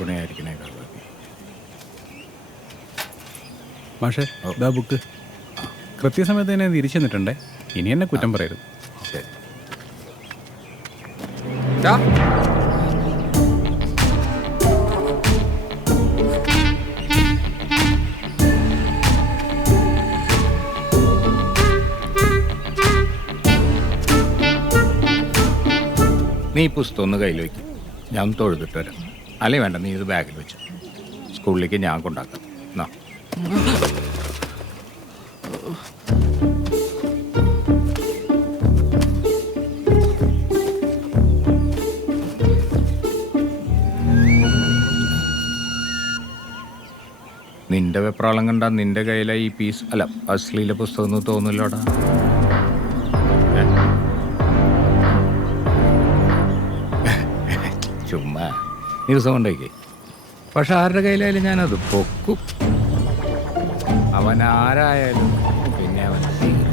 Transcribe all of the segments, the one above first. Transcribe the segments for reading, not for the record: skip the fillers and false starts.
തുണയായിരിക്കണേ കർത്താവേ. മാഷേ ഇതാ ബുക്ക്. കൃത്യസമയത്ത് തന്നെ തിരിച്ചു തന്നിട്ടുണ്ടേ. ഇനി എന്നെ കുറ്റം പറയരുത്. ശരി. നീ ഈ പുസ്തകം ഒന്ന് കയ്യിൽ വയ്ക്കും, ഞാൻ ഒന്ന് തൊഴുതിട്ട് വരാം. അല്ലേ വേണ്ട, നീ ഇത് ബാഗിൽ വെച്ചു. സ്കൂളിലേക്ക് ഞാൻ കൊണ്ടാക്കാം. എന്നാ നിന്റെ വെപ്രാളം കണ്ട നിന്റെ കയ്യിലെ ഈ പീസ് അല്ല അശ്ലീല പുസ്തകം ഒന്നും തോന്നില്ലോടാ. ചുമ്മാ ദിവസം കൊണ്ടേക്കേ. പക്ഷെ ആരുടെ കയ്യിലായാലും ഞാനത് പൊക്കും. അവൻ ആരായാലും പിന്നെ അവൻ തീരും.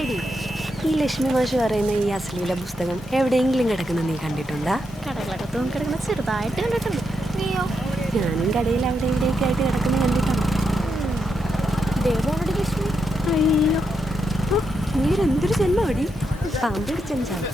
എടി, ഈ ലക്ഷ്മി മാഷ് പറയുന്ന ഈ അശ്ലീല പുസ്തകം എവിടെയെങ്കിലും കിടക്കുന്ന നീ കണ്ടിട്ടുണ്ടാ? കടകളൊക്കെ തൂങ്ങിക്കിടക്കുന്ന ചെറുതായിട്ട് കണ്ടിട്ടുണ്ട്. നീയോ? ഞാനും കടയിൽ അവിടെ ഇവിടെയൊക്കെ ആയിട്ട് കിടക്കുന്ന കണ്ടിട്ടുണ്ട്. ദേവോടി ലക്ഷ്മി. അയ്യോ, നീരെന്തൊരു ജന്മടി. പാമ്പ് പിടിച്ചാൽ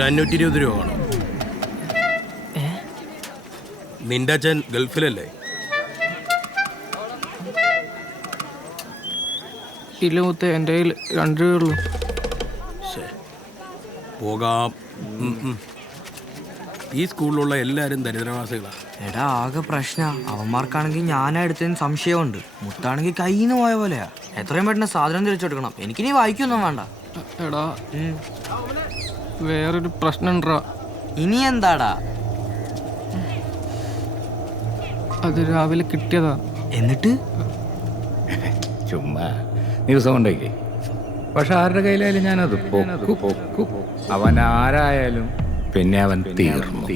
ഒരു 520 രൂപ വേണം. നിന്റെ അച്ഛൻ ഗൾഫിലല്ലേ? ഇല്ല മുത്തേ, എൻ്റെ കയ്യിൽ 2 രൂപയുള്ളൂ. പോകാം. ഈ സ്കൂളിലുള്ള എല്ലാവരും ദരിദ്രവാസികളാ. എടാ ആകെ പ്രശ്ന. അവന്മാർക്കാണെങ്കിൽ ഞാനാ എടുത്തതിന് സംശയമുണ്ട്. മുത്താണെങ്കിൽ കയ്യിൽ നിന്ന് പോയ പോലെയാ. എത്രയും പെട്ടെന്ന് സാധനം തിരിച്ചെടുക്കണം. എനിക്കിനി വായിക്കൊന്നും വേണ്ട. എടാ വേറൊരു പ്രശ്നം ഉണ്ടോ? ഇനി എന്താടാ? അത് രാവിലെ കിട്ടിയതാ. എന്നിട്ട് ചുമ്മാ ദിവസം കൊണ്ടേക്കേ. പക്ഷെ ആരുടെ കയ്യിലായാലും ഞാനത് പൊക്കും. അവൻ ആരായാലും പിന്നെ അവൻ തീർന്നു.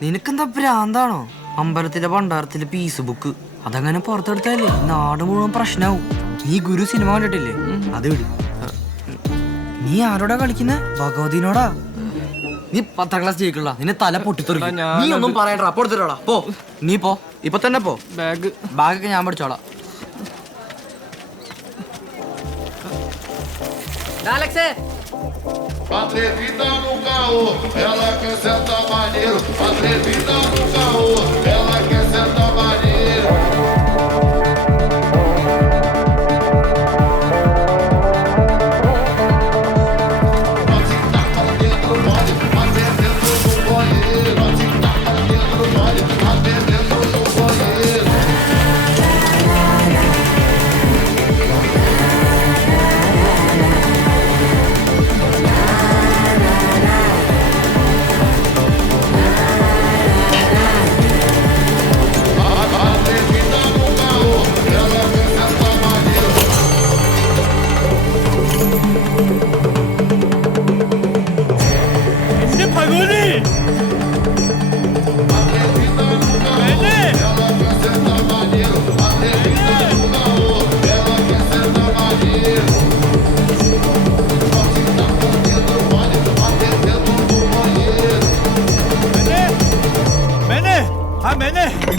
നിനക്കെന്താ ഭ്രാന്താണോ? അമ്പലത്തിലെ ഭണ്ഡാരത്തിലെ പീസ് ബുക്ക് അതങ്ങനെ പുറത്തെടുത്താലേ നാട് മുഴുവൻ പ്രശ്നമാവും. നീ ഗുരു സിനിമ കണ്ടിട്ടില്ലേ? അത് വിട്. നീ ആരോടാ കളിക്കുന്നേ? ഭഗവതിനോടാ. നീ 10ാം ക്ലാസ് ജയിക്കണ്ട. നിന്നെ തല പൊട്ടിത്തെറിക്കും. നീ ഒന്നും പറയണ്ട. പൊടുത്തിട്ടോടാ. പോ, നീ പോ, ഇപ്പൊ തന്നെ പോ. ബാഗൊക്കെ ഞാൻ പഠിച്ചോളാം. Atrevida no caô, ela quer sentar maneiro. Atrevida no caô, ela quer sentar maneiro. Pode tacar dentro do mole, até dentro do banheiro. Pode tacar dentro do mole, até dentro do banheiro.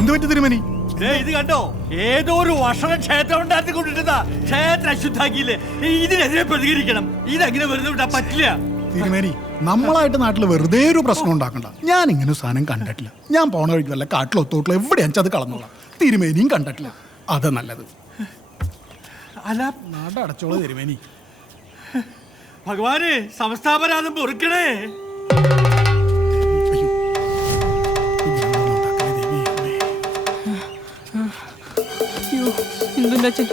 എന്ത് പറ്റി തിരുമേനി? ഇത് കണ്ടോ, ഏതോ ഒരു വർഷണ ക്ഷേത്രം ഉണ്ടാക്കി കൊണ്ടിരുന്ന ക്ഷേത്രം അശുദ്ധാക്കിയില്ലേ. ഇതിനെതിരെ പ്രതികരിക്കണം. ഇതെങ്ങനെ വെറുതെ വിട്ടാ പറ്റില്ല. തിരുമേനി, നമ്മളായിട്ട് നാട്ടിൽ വെറുതെ ഒരു പ്രശ്നം ഉണ്ടാക്കണ്ട. ഞാൻ ഇങ്ങനെ ഒരു സാധനം കണ്ടിട്ടില്ല. ഞാൻ പോണ വഴിക്ക് വല്ല കാട്ടിലോ തോട്ടിലോ എവിടെയാണെന്ന് അത് കളന്നോളാം. തിരുമേനിയും കണ്ടിട്ടില്ല. അത് നല്ലത്. അല്ല, നാടടച്ചോളൂ തിരുമേനി. ഭഗവാനെ, സംസ്ഥാപരാധം പൊറുക്കണേ. എന്തിൻ്റെ അച്ഛൻ?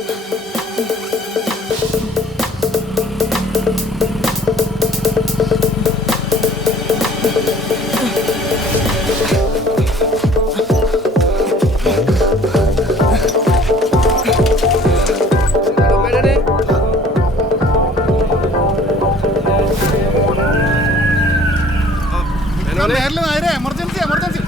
Emergency emergency.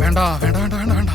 വേണ്ട വേണ്ട വേണ്ട വേണ്ട വേണ്ട.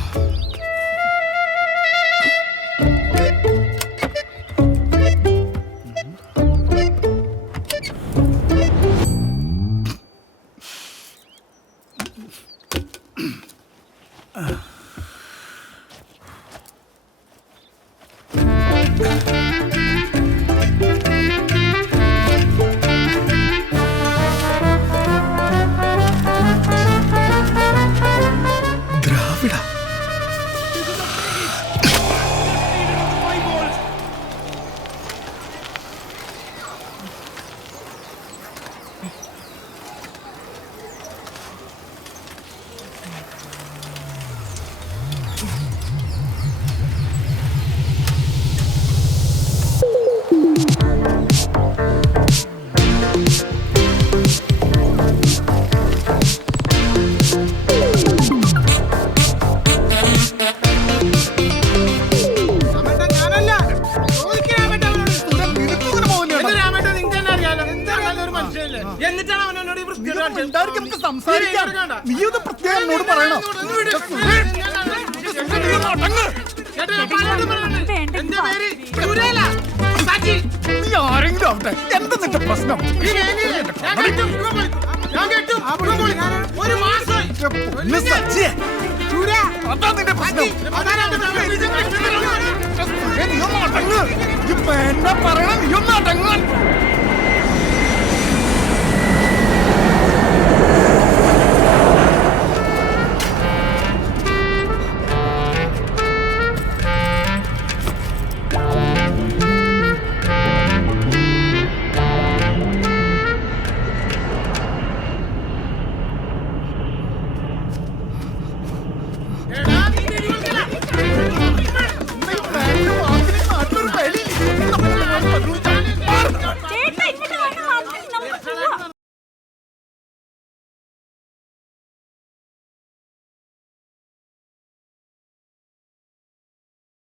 നീ ഒന്ന് പ്രത്യേകം എന്നോട് പറയണോ? നീ ആരെങ്കിലും ആവട്ടെ, എന്താ നിന്റെ പ്രശ്നം? അതാ നിന്റെ പ്രശ്നം. നീ ഒന്ന് അടങ്ങ്. ഇപ്പൊ എന്നാ പറയണം, നീ ഒന്ന് അടങ്ങാൻ.